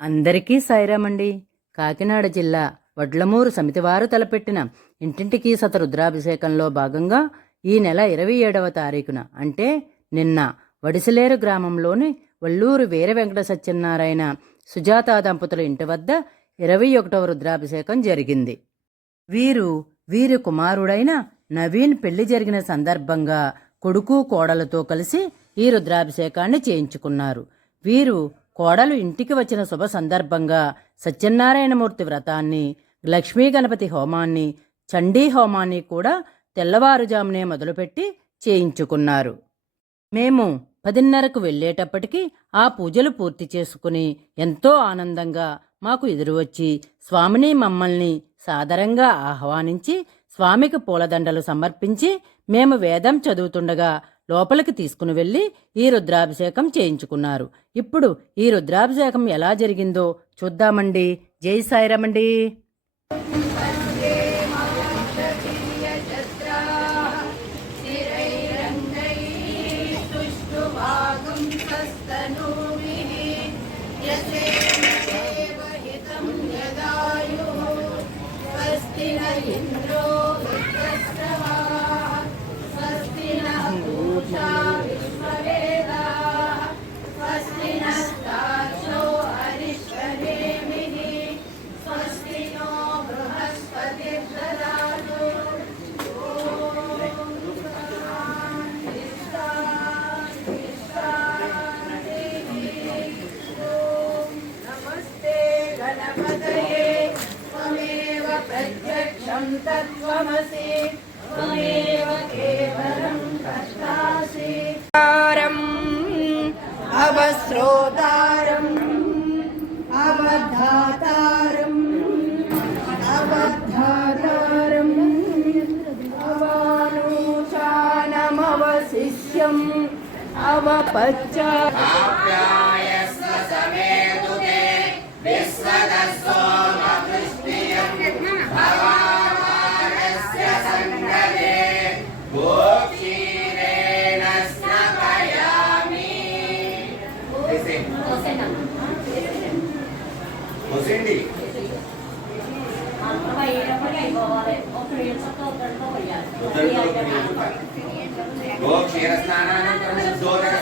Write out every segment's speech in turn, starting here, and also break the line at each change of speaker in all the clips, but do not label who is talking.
అందరికీ సాయిరామండి. కాకినాడ జిల్లా వడ్లమూరు సమితివారు తలపెట్టిన ఇంటింటికి సత రుద్రాభిషేకంలో భాగంగా ఈ నెల ఇరవై ఏడవ తారీఖున అంటే నిన్న వడిసలేరు గ్రామంలోని వల్లూరు వీర వెంకట సత్యనారాయణ సుజాత దంపతుల ఇంటి వద్ద ఇరవై ఒకటవ రుద్రాభిషేకం జరిగింది. వీరు వీరి కుమారుడైన నవీన్ పెళ్ళి జరిగిన సందర్భంగా కొడుకు కోడలతో కలిసి ఈ రుద్రాభిషేకాన్ని చేయించుకున్నారు. వీరు కోడలు ఇంటికి వచ్చిన శుభ సందర్భంగా సత్యనారాయణమూర్తి వ్రతాన్ని లక్ష్మీ గణపతి హోమాన్ని చండీ హోమాన్ని కూడా తెల్లవారుజామునే మొదలుపెట్టి చేయించుకున్నారు. మేము పదిన్నరకు వెళ్ళేటప్పటికి ఆ పూజలు పూర్తి చేసుకుని ఎంతో ఆనందంగా మాకు ఎదురువచ్చి స్వామిని మమ్మల్ని సాదరంగా ఆహ్వానించి స్వామికి పూలదండలు సమర్పించి మేము వేదం చదువుతుండగా లోపలికి తీసుకుని వెళ్ళి ఈ రుద్రాభిషేకం చేయించుకున్నారు. ఇప్పుడు ఈ రుద్రాభిషేకం ఎలా జరిగిందో చూద్దామండి. జై సాయిరమండి.
ఇంద్రో
Thomas पच्च। క్షీరస్నానానంతరం శుద్ధోదక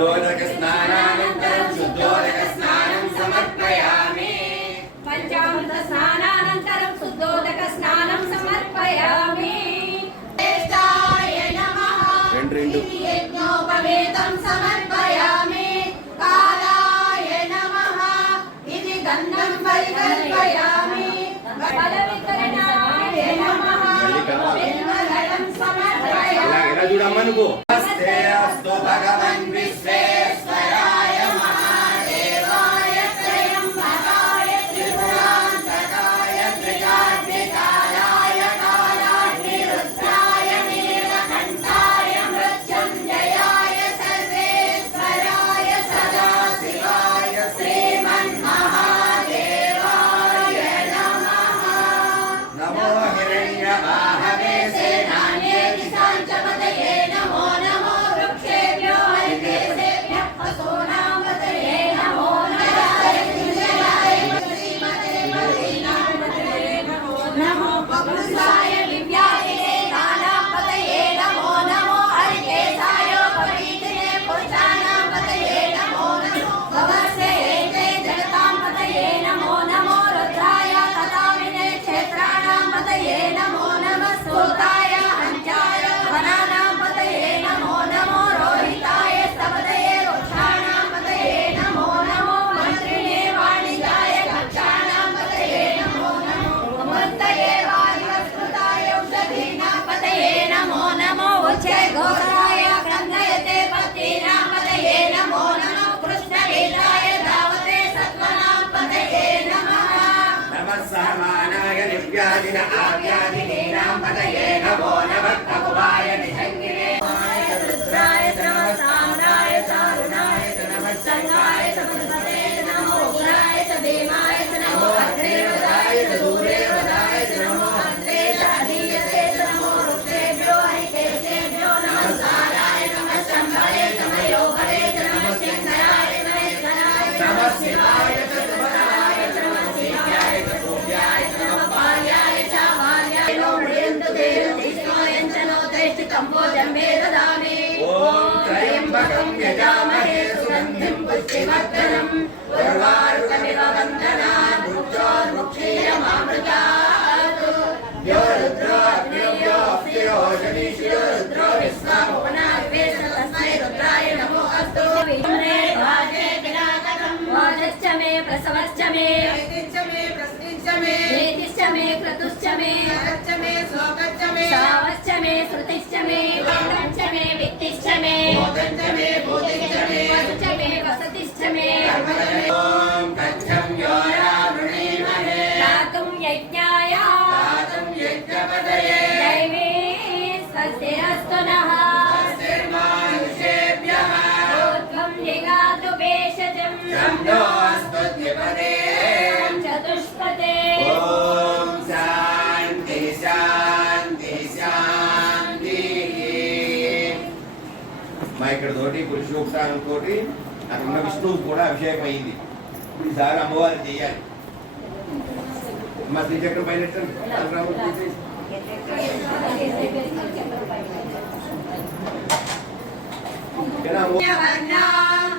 బలోదక స్నానానంతరం శుద్ధోదక స్నానం సమర్పయామి.
పంచామృత స్నానానంతరం శుద్ధోదక స్నానం సమర్పయామి.
రెండు రెండు.
యజ్ఞోపవేతం సమర్పయామి. సామానాయ నివ్యాధిన ఆవ్యాధినేనాం పదయే నమో నమః ప్రభువాయ
నిసంగినే
புத்திமத்தனம் ஒருவாறு தமிழ வந்தனா
புத்தோர் முக்கியமாமிருதா யோ ருத்ரோ
அக்னியோ அப்தியோ ஜனீஷியோ ருத்ரோ
விஸ்வா புவனா விவேஷன தஸ்மை ருத்ராய நமோ அஸ்து விம்ரே
வாஜே கிராதகம் வாஜஸ்ச மே
பிரசவஸ்ச மே ஏதிச்ச மே
பிரஸ்னிச்ச மே ஏதிச்ச மே
கிரதுஷ்ச மே
சகச்ச மே
ஸ்லோகச்ச மே சாவஸ்ச
மே
ஸ்ருதிஷ்ச மே வேதஞ்ச
மே
வித்திஷ்ச
மே மோதஞ்ச மே பூதிஷ்ச மே ఇక్కడ తోటి పురుషోక్తానం తోటి అక్కడ ఉన్న విష్ణువు కూడా అభిషేకం అయింది. ఇప్పుడు ఈసారి అమ్మవారు చేయాలి. మా శ్రీచక్రం పైన
వర్ణాం